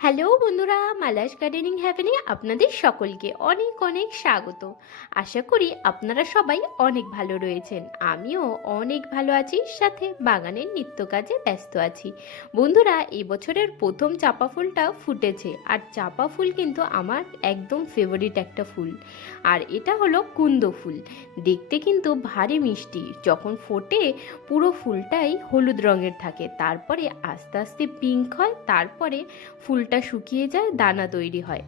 Hello বন্ধুরা, Mala's gardening হ্যাভেনে আপনাদের সকলকে অনেক অনেক স্বাগত। আশা করি আপনারা সবাই অনেক ভালো রয়েছেন। আমিও অনেক ভালো আছি, সাথে বাগানের নিত্য কাজে ব্যস্ত আছি। বন্ধুরা, এই বছরের প্রথম চাপা ফুলটা ফুটেছে, আর চাপা ফুল কিন্তু আমার একদম ফেভারিট একটা ফুল। আর এটা হলো কুন্দ ফুল। দেখতে কিন্তু ভারী মিষ্টি। যখন ফোটে পুরো ফুলটাই হলুদ রঙের থাকে, তারপরে আস্তে আস্তে পিঙ্ক হয়, তারপরে ফুলটা শুকিয়ে যায়, দানা তৈরি হয়।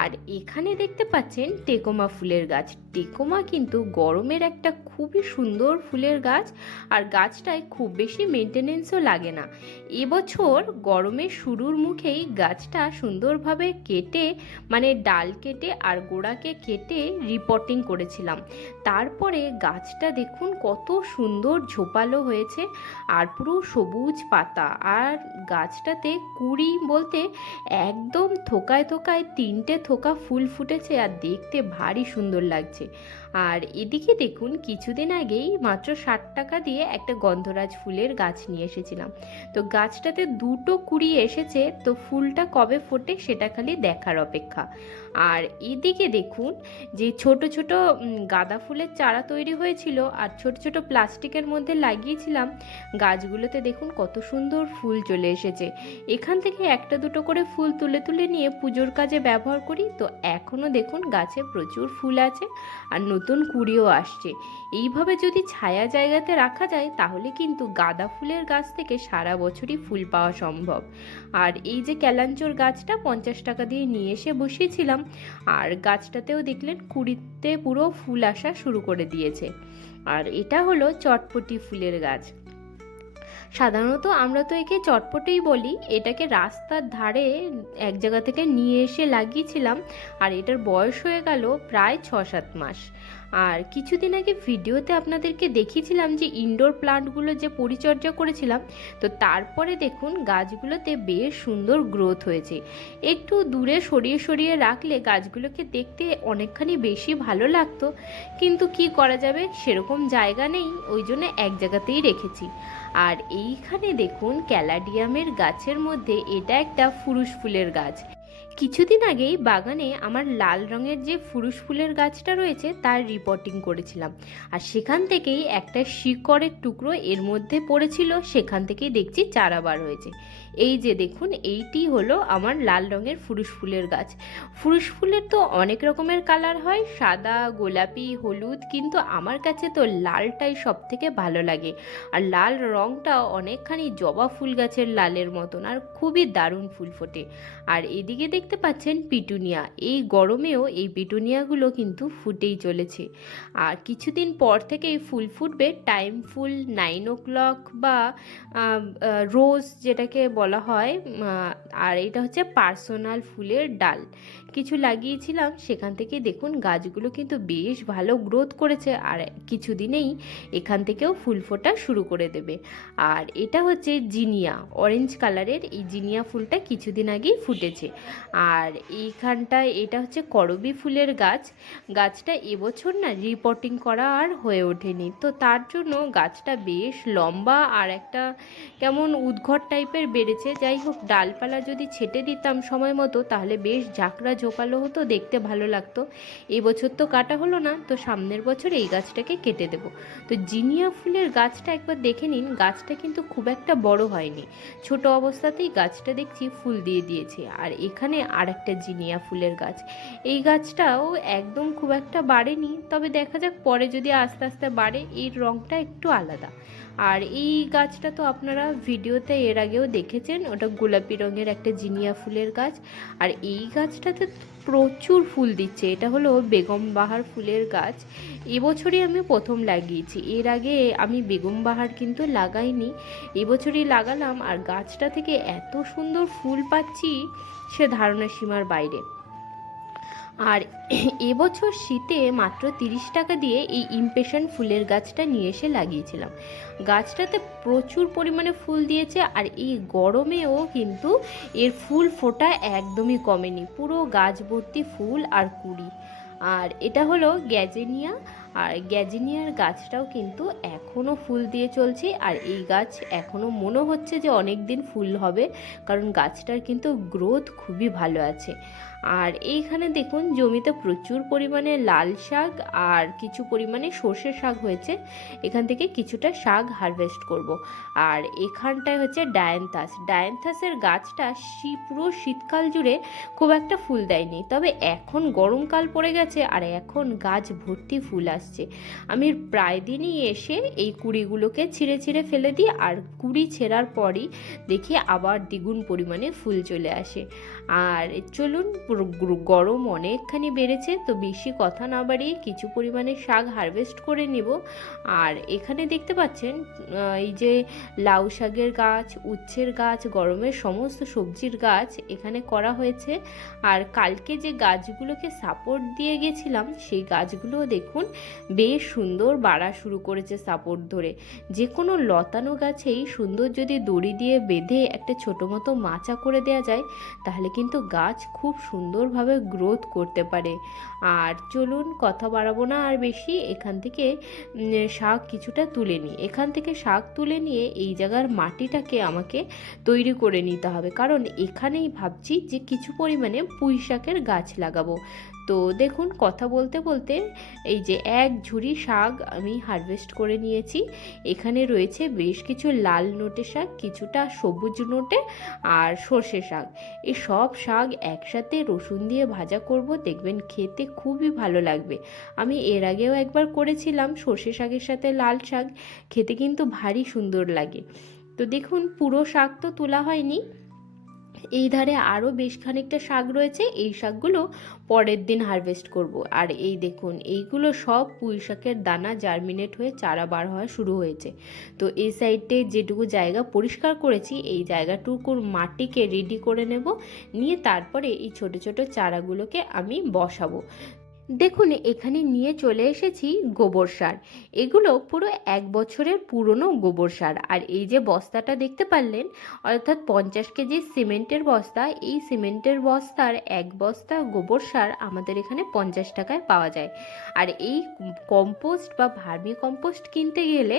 আর এখানে দেখতে পাচ্ছেন টেকোমা ফুলের গাছ। টেকোমা কিন্তু গরমের একটা খুবই সুন্দর ফুলের গাছ, আর গাছটায় খুব বেশি মেনটেনেন্সও লাগে না। এবছর গরমের শুরুর মুখেই গাছটা সুন্দরভাবে কেটে, মানে ডাল কেটে আর গোড়াকে কেটে রিপোর্টিং করেছিলাম। তারপরে গাছটা দেখুন কত সুন্দর ঝোপালো হয়েছে, আর পুরো সবুজ পাতা। আর গাছটাতে কুড়ি বলতে একদম থোকায় থোকায় 3টে থোকা ফুল ফুটেছে, আর দেখতে ভারী সুন্দর লাগছে। আর এদিকে দেখুন, কিছুদিন আগেই মাত্র 60 টাকা দিয়ে একটা গন্ধরাজ ফুলের গাছ নিয়ে এসেছিলাম। তো গাছটাতে 2টো কুড়ি এসেছে, তো ফুলটা কবে ফোটে সেটা খালি দেখার অপেক্ষা। আর এদিকে দেখুন, যে ছোট ছোট গাঁদা ফুলের চারা তৈরি হয়েছিল আর ছোট ছোট প্লাস্টিকের মধ্যে লাগিয়েছিলাম, গাছগুলোতে দেখুন কত সুন্দর ফুল চলে এসেছে। এখান থেকে একটা দুটো করে ফুল তুলে তুলে নিয়ে পুজোর কাজে ব্যবহার করি। তো এখনও দেখুন গাছে প্রচুর ফুল আছে, আর নতুন কুঁড়িও আসছে। এইভাবে যদি ছায়া জায়গাতে রাখা যায়, তাহলে কিন্তু গাঁদা ফুলের গাছ থেকে সারা বছরই ফুল পাওয়া সম্ভব। আর এই যে ক্যালাঞ্চোর গাছটা 50 টাকা দিয়ে নিয়ে এসে বসিয়েছিলাম, আর গাছটাতেও দেখলেন কুঁড়িতে পুরো ফুল আসা শুরু করে দিয়েছে। আর এটা হলো চটপটি ফুলের গাছ। সাধারণত আমরা তো একে চটপটেই বলি। এটাকে রাস্তার ধারে এক জায়গা থেকে নিয়ে এসে লাগিয়েছিলাম, আর এটার বয়স হয়ে গেল প্রায় 6-7 মাস। আর কিছুদিন আগে ভিডিওতে আপনাদেরকে দেখিয়েছিলাম যে ইনডোর প্লান্টগুলো যে পরিচর্যা করেছিলাম, তো তারপরে দেখুন গাছগুলোতে বেশ সুন্দর গ্রোথ হয়েছে। একটু দূরে সরিয়ে সরিয়ে রাখলে গাছগুলোকে দেখতে অনেকখানি বেশি ভালো লাগতো, কিন্তু কি করা যাবে, সেরকম জায়গা নেই, ওই জন্য এক জায়গাতেই রেখেছি। আর এইখানে দেখুন ক্যালাডিয়ামের গাছের মধ্যে এটা একটা ফুরুষ ফুলের গাছ। কিছুদিন আগেই বাগানে আমার লাল রঙের যে ফুরুষ ফুলের গাছটা রয়েছে তার রিপোর্টিং করেছিলাম, আর সেখান থেকেই একটা শিকড়ের টুকরো এর মধ্যে পড়েছিল, সেখান থেকেই দেখছি চারা বার হয়েছে। এই যে দেখুন, এইটি হলো আমার লাল রঙের ফুরুষ ফুলের গাছ। ফুরুষ ফুলের তো অনেক রকমের কালার হয়, সাদা, গোলাপি, হলুদ, কিন্তু আমার কাছে তো লালটাই সব থেকে ভালো লাগে। আর লাল রঙটা অনেকখানি জবা ফুল গাছের লালের মতন, আর খুবই দারুণ ফুল ফোটে। আর এদিকে দেখতে পাচ্ছেন পিটুনিয়া। এই গরমেও এই পিটুনিয়াগুলো কিন্তু ফুটেই চলেছে। আর কিছুদিন পর থেকেই ফুল ফুটবে টাইম ফুল, 9 o'clock, বা রোজ যেটাকে বলা হয়। আর এটা হচ্ছে পার্সোনাল ফুলের ডাল। কিছু লাগিয়েছিলাম, সেখান থেকে দেখুন গাছগুলো কিন্তু বেশ ভালো গ্রোথ করেছে, আর কিছুদিনেই এখান থেকেও ফুল ফোটা শুরু করে দেবে। আর এটা হচ্ছে জিনিয়া, অরেঞ্জ কালারের এই জিনিয়া ফুলটা কিছুদিন আগেই ফুটেছে। আর এইখানটায় এটা হচ্ছে করবী ফুলের গাছ। গাছটা এবছর না রিপোর্টিং করা আর হয়ে ওঠেনি, তো তার জন্য গাছটা বেশ লম্বা আর একটা কেমন উদ্ঘট টাইপের বেড়েছে। যাই হোক, ডালপালা যদি ছেটে দিতাম সময় মতো, তাহলে বেশ ঝাঁকড়া ঝোপালো হতো, দেখতে ভালো লাগতো। এবছর তো কাটা হলো না, তো সামনের বছর এই গাছটাকে কেটে দেব। তো জিনিয়া ফুলের গাছটা একবার দেখে নিন, গাছটা কিন্তু খুব একটা বড় হয়নি, ছোট অবস্থাতেই গাছটা দেখছি ফুল দিয়ে দিয়েছে। আর এখানে আর একটা জিনিয়া ফুলের গাছ, এই গাছটাও একদম খুব একটা বাড়েনি, তবে দেখা যাক পরে যদি আস্তে আস্তে বাড়ে। এর রঙটা একটু আলাদা। আর এই গাছটা তো আপনারা ভিডিওতে এর আগেও দেখেছেন, ওটা গোলাপি রঙের একটা জিনিয়া ফুলের গাছ। আর এই গাছটাতে প্রচুর ফুল দিচ্ছে। এটা হলো বেগম বাহার ফুলের গাছ। এবছরই আমি প্রথম লাগিয়েছি, এর আগে আমি বেগম বাহার কিন্তু লাগাইনি, এবছরই লাগালাম। আর গাছটা থেকে এত সুন্দর ফুল পাচ্ছি, সে ধারণা সীমার বাইরে। আর এবছর শীতে মাত্র 30 টাকা দিয়ে এই ইমপেশন ফুলের গাছটা নিয়ে এসে লাগিয়েছিলাম। গাছটাতে প্রচুর পরিমাণে ফুল দিয়েছে, আর এই গরমেও কিন্তু এর ফুল ফোটা একদমই কমেনি, পুরো গাছ ভর্তি ফুল আর কুঁড়ি। আর এটা হলো গ্যাজেনিয়া। আর গ্যাজিনিয়ার গাছটাও কিন্তু এখনও ফুল দিয়ে চলছে, আর এই গাছ এখনও মনে হচ্ছে যে অনেক দিন ফুল হবে, কারণ গাছটার কিন্তু গ্রোথ খুবই ভালো আছে। আর এইখানে দেখুন জমিতে প্রচুর পরিমাণে লাল শাক আর কিছু পরিমাণে সর্ষে শাক হয়েছে, এখান থেকে কিছুটা শাক হারভেস্ট করব। আর এখানটায় হচ্ছে ডায়ান্থাসের গাছটা পুরো শীতকাল জুড়ে খুব একটা ফুল দেয়নি, তবে এখন গরমকাল পড়ে গেছে আর এখন গাছ ভর্তি ফুল আসছে। আমি প্রায় দিনই এসে এই কুড়িগুলোকে ছিঁড়ে ছিঁড়ে ফেলে দিই, আর কুড়ি ছেঁড়ার পরই দেখি আবার দ্বিগুণ পরিমাণে ফুল চলে আসে। আর চলুন, গরম অনেকখানি বেড়েছে, তো বেশি কথা না বাড়িয়ে কিছু পরিমাণে শাক হারভেস্ট করে নিব। আর এখানে দেখতে পাচ্ছেন এই যে লাউ শাকের গাছ, উচ্ছের গাছ, গরমের সমস্ত সবজির গাছ এখানে করা হয়েছে। আর কালকে যে গাছগুলোকে সাপোর্ট দিয়ে গেছিলাম সেই গাছগুলোও দেখুন বেশ সুন্দর বাড়া শুরু করেছে সাপোর্ট ধরে। যে কোনো লতানো গাছেই সুন্দর যদি দড়ি দিয়ে বেঁধে একটা ছোটো মতো মাচা করে দেওয়া যায়, তাহলে কিন্তু গাছ খুব সুন্দরভাবে গ্রোথ করতে পারে। আর চলুন কথা বাড়াবো না আর বেশি, এখান থেকে শাক কিছুটা তুলে নিই। এখান থেকে শাক তুলে নিয়ে এই জায়গার মাটিটাকে আমাকে তৈরি করে নিতে হবে, কারণ এখানেই ভাবছি যে কিছু পরিমাণে পুঁই শাকের গাছ লাগাবো। তো দেখুন কথা বলতে বলতে এই যে এক ঝুড়ি শাক আমি হারভেস্ট করে নিয়েছি। এখানে রয়েছে বেশ কিছু লাল নোটে শাক, কিছুটা সবুজ নোটে আর সর্ষে শাক। এই সব শাক একসাথে রসুন দিয়ে ভাজা করব, দেখবেন খেতে খুবই ভালো লাগবে। আমি এর আগেও একবার করেছিলাম সর্ষে শাকের সাথে লাল শাক, খেতে কিন্তু ভারী সুন্দর লাগে। তো দেখুন পুরো শাক তো তোলা হয়নি, এই ধারে আরও বেশ খানিকটা শাক রয়েছে, এই শাকগুলো পরের দিন হারভেস্ট করব। আর এই দেখুন এইগুলো সব পুঁই শাকের দানা জার্মিনেট হয়ে চারা বার হওয়া শুরু হয়েছে। তো এই সাইডে যেটুকু জায়গা পরিষ্কার করেছি এই জায়গাটুকুর মাটিকে রেডি করে নেব, নিয়ে তারপরে এই ছোট ছোট চারাগুলোকে আমি বসাবো। দেখুন এখানে নিয়ে চলে এসেছি গোবর সার, এগুলো পুরো 1 বছরের পুরনো গোবর সার। আর এই যে বস্তাটা দেখতে পারলেন, অর্থাৎ 50 কেজি সিমেন্টের বস্তা, এই সিমেন্টের বস্তার 1 বস্তা গোবর সার আমাদের এখানে 50 টাকায় পাওয়া যায়। আর এই কম্পোস্ট বা ভার্মি কম্পোস্ট কিনতে গেলে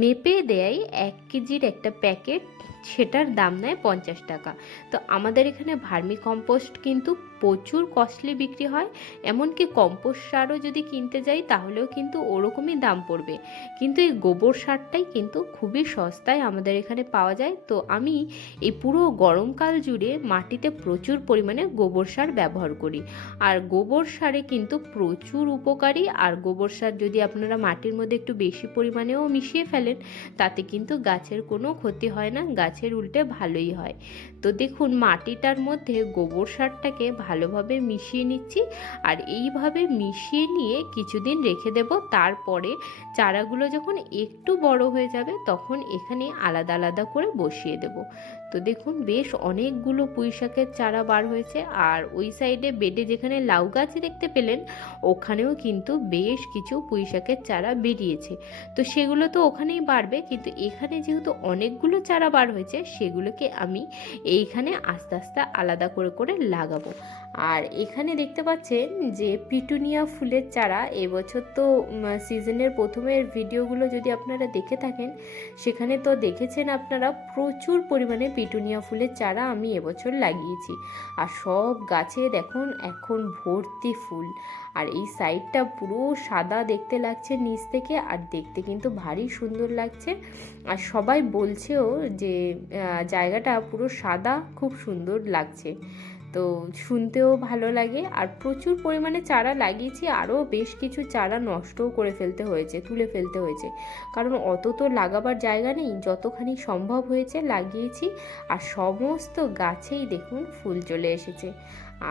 মেপে দেয় 1 কেজির একটা প্যাকেট, সেটার দাম নেয় 50 টাকা। তো আমাদের এখানে ভার্মি কম্পোস্ট কিন্তু প্রচুর কস্টলি বিক্রি হয়, এমনকি কম্পোস্ট সারও যদি কিনতে যাই তাহলেও কিন্তু ওরকমই দাম পড়বে, কিন্তু এই গোবর সারটাই কিন্তু খুবই সস্তায় আমাদের এখানে পাওয়া যায়। তো আমি এই পুরো গরমকাল জুড়ে মাটিতে প্রচুর পরিমাণে গোবর সার ব্যবহার করি। আর গোবর সারে কিন্তু প্রচুর উপকারী, আর গোবর সার যদি আপনারা মাটির মধ্যে একটু বেশি পরিমাণেও মিশিয়ে ফেলেন তাতে কিন্তু গাছের কোনো ক্ষতি হয় না, গাছের উল্টে ভালোই হয়। তো দেখুন মাটিটার মধ্যে গোবর সারটাকে ভালোভাবে মিশিয়ে নিচ্ছি, আর এইভাবে মিশিয়ে নিয়ে কিছুদিন রেখে দেব। তারপরে চারাগুলো যখন একটু বড় হয়ে যাবে তখন এখানে আলাদা আলাদা করে বসিয়ে দেব। তো দেখুন বেশ অনেকগুলো পুঁই শাকের চারা বার হয়েছে, আর ওই সাইডে বেডে যেখানে লাউ গাছ দেখতে পেলেন ওখানেও কিন্তু বেশ কিছু পুঁই শাকের চারা বেরিয়েছে। তো সেগুলো তো ওখানেই বাড়বে, কিন্তু এখানে যেহেতু অনেকগুলো চারা বার হয়েছে সেগুলোকে আমি এইখানে আস্তে আস্তে আলাদা করে করে লাগাবো। আর এখানে দেখতে পাচ্ছেন যে পিটুনিয়া ফুলের চারা, এবছর তো সিজনের প্রথমের ভিডিওগুলো যদি আপনারা দেখে থাকেন সেখানে তো দেখেছেন আপনারা প্রচুর পরিমাণে পিটুনিয়া ফুলের চারা আমি এবছর লাগিয়েছি। আর সব গাছে দেখুন এখন ভর্তি ফুল, আর এই সাইডটা পুরো সাদা দেখতে লাগছে নিচ থেকে, আর দেখতে কিন্তু ভারী সুন্দর লাগছে। আর সবাই বলছেও যে জায়গাটা পুরো সাদা, খুব সুন্দর লাগছে। তো শুনতেও ভালো লাগে। আর প্রচুর পরিমাণে চারা লাগিয়েছি, আরও বেশ কিছু চারা নষ্টও করে ফেলতে হয়েছে, তুলে ফেলতে হয়েছে, কারণ অত তো লাগাবার জায়গা নেই, যতখানি সম্ভব হয়েছে লাগিয়েছি। আর সমস্ত গাছেই দেখুন ফুল চলে এসেছে।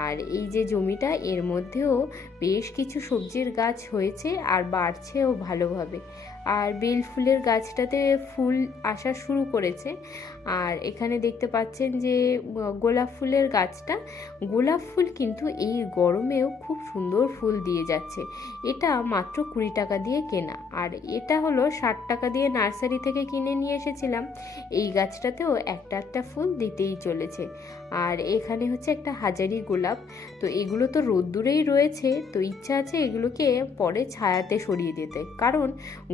আর এই যে জমিটা এর মধ্যেও বেশ কিছু সবজির গাছ হয়েছে আর বাড়ছেও ভালোভাবে। আর বেল ফুলের গাছটাতে ফুল আসা শুরু করেছে। আর এখানে দেখতে পাচ্ছেন যে গোলাপ ফুলের গাছটা, গোলাপ ফুল কিন্তু এই গরমেও খুব সুন্দর ফুল দিয়ে যাচ্ছে। এটা মাত্র 20 টাকা দিয়ে কেনা, আর এটা হলো 60 টাকা দিয়ে নার্সারি থেকে কিনে নিয়ে এসেছিলাম। এই গাছটাতেও একটা একটা ফুল দিতেই চলেছে। আর এখানে হচ্ছে একটা হাজারি গোলাপ, তো এগুলো তো রোদ্দুরেই রয়েছে, তো ইচ্ছা আছে এগুলোকে পরে ছায়াতে সরিয়ে দিতে, কারণ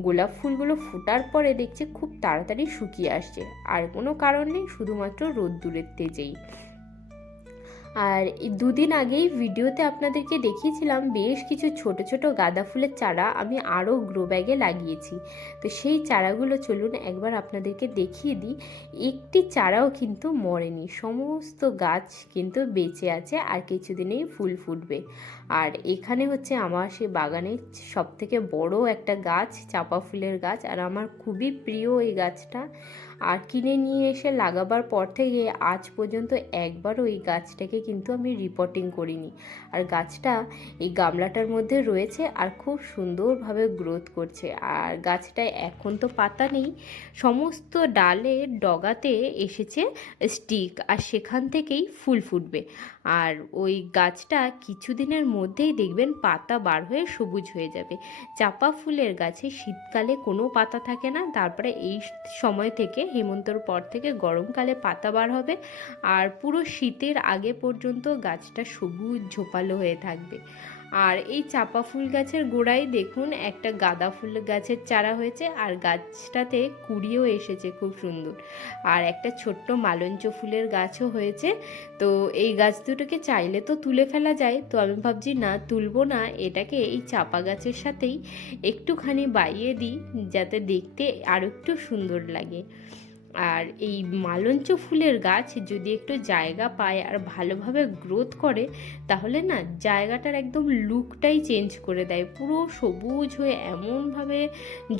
গোলাপ ফুলগুলো ফোটার পরে দেখছি খুব তাড়াতাড়ি শুকিয়ে আসছে। আর কোনো কারণ নেই, শুধুমাত্র রোদ্দুরের তেজেই। আর এই 2 দিন আগেই ভিডিওতে আপনাদেরকে দেখিয়েছিলাম বেশ কিছু ছোট ছোট গাঁদা ফুলের চারা আমি আরও গ্রো ব্যাগে লাগিয়েছি। তো সেই চারাগুলো চলুন একবার আপনাদেরকে দেখিয়ে দিই। একটি চারাও কিন্তু মরেনি, সমস্ত গাছ কিন্তু বেঁচে আছে, আর কিছুদিনেই ফুল ফুটবে। আর এখানে হচ্ছে আমার সেই বাগানের সবথেকে বড় একটা গাছ, চাপা ফুলের গাছ, আর আমার খুবই প্রিয় এই গাছটা। আর কিনে নিয়ে এসে লাগাবার পর থেকে আজ পর্যন্ত একবারও এই গাছটাকে কিন্তু আমি রিপোর্টিং করিনি। আর গাছটা এই গামলাটার মধ্যে রয়েছে আর খুব সুন্দরভাবে গ্রোথ করছে। আর গাছটায় এখন তো পাতা নেই, সমস্ত ডালে ডগাতে এসেছে স্টিক, আর সেখান থেকেই ফুল ফুটবে। আর ওই গাছটা কিছুদিনের মধ্যেই দেখবেন পাতা বার হয়ে সবুজ হয়ে যাবে। চাপা ফুলের গাছে শীতকালে কোনো পাতা থাকে না, তারপরে এই সময় থেকে হেমন্তর পর থেকে গরমকালে পাতা বার হবে, আর পুরো শীতের আগে পর্যন্ত গাছটা সবুজ ঝোপালো হয়ে থাকবে। আর এই চাপা ফুল গাছের গোড়ায় দেখুন একটা গাঁদা ফুল গাছের চারা হয়েছে, আর গাছটাতে কুড়িও এসেছে খুব সুন্দর। আর একটা ছোট্ট মালঞ্চ ফুলের গাছও হয়েছে। তো এই গাছ দুটোকে চাইলে তো তুলে ফেলা যায়, তো আমি ভাবছি না, তুলবো না, এটাকে এই চাপা গাছের সাথেই একটুখানি বাইয়ে দিই, যাতে দেখতে আরও একটু সুন্দর লাগে। আর এই মালঞ্চ ফুলের গাছ যদি একটু জায়গা পায় আর ভালোভাবে গ্রোথ করে, তাহলে না জায়গাটার একদম লুকটাই চেঞ্জ করে দেয়, পুরো সবুজ হয়ে এমনভাবে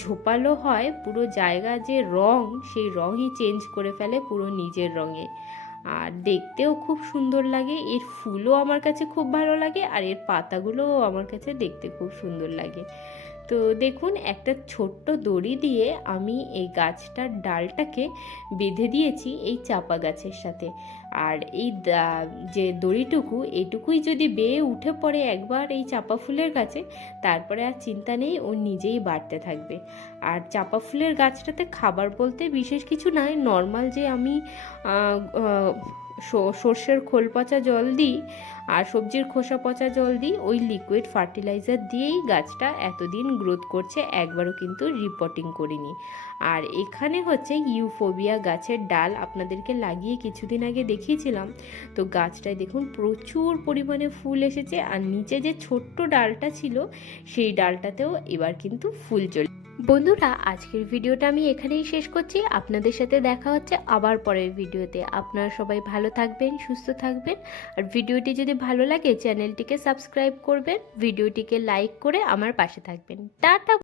ঝোপালো হয়, পুরো জায়গা যে রং, সেই রঙই চেঞ্জ করে ফেলে পুরো নিজের রঙে। আর দেখতেও খুব সুন্দর লাগে, এর ফুলও আমার কাছে খুব ভালো লাগে, আর এর পাতাগুলোও আমার কাছে দেখতে খুব সুন্দর লাগে। তো দেখুন একটা ছোট্ট দড়ি দিয়ে আমি এই গাছটার ডালটাকে বেঁধে দিয়েছি এই চাপা গাছের সাথে। আর এই যে দড়িটুকু, এইটুকুই যদি বেয়ে উঠে পড়ে একবার এই চাপা ফুলের গাছে, তারপরে আর চিন্তা নেই, ও নিজেই বাড়তে থাকবে। আর চাপা ফুলের গাছটাতে খাবার বলতে বিশেষ কিছু নয়, নর্মাল যে আমি সর্ষের খোল পচা জল দিই আর সবজির খোসা পচা জল দিই, ওই লিকুইড ফার্টিলাইজার দিয়েই গাছটা এতদিন গ্রোথ করছে, একবারও কিন্তু রিপোর্টিং করিনি। আর এখানে হচ্ছে ইউফোবিয়া গাছের ডাল আপনাদেরকে লাগিয়ে কিছুদিন আগে দেখিয়েছিলাম। তো গাছটায় দেখুন প্রচুর পরিমাণে ফুল এসেছে, আর নিচে যে ছোট্ট ডালটা ছিল সেই ডালটাতেও এবার কিন্তু ফুল চলে। বন্ধুরা, আজকের ভিডিওটা আমি এখানেই শেষ করছি। আপনাদের সাথে দেখা হচ্ছে আবার পরের ভিডিওতে। আপনারা সবাই ভালো থাকবেন, সুস্থ থাকবেন। আর ভিডিওটি যদি ভালো লাগে চ্যানেলটিকে সাবস্ক্রাইব করবেন, ভিডিওটিকে লাইক করে আমার পাশে থাকবেন। টাটা।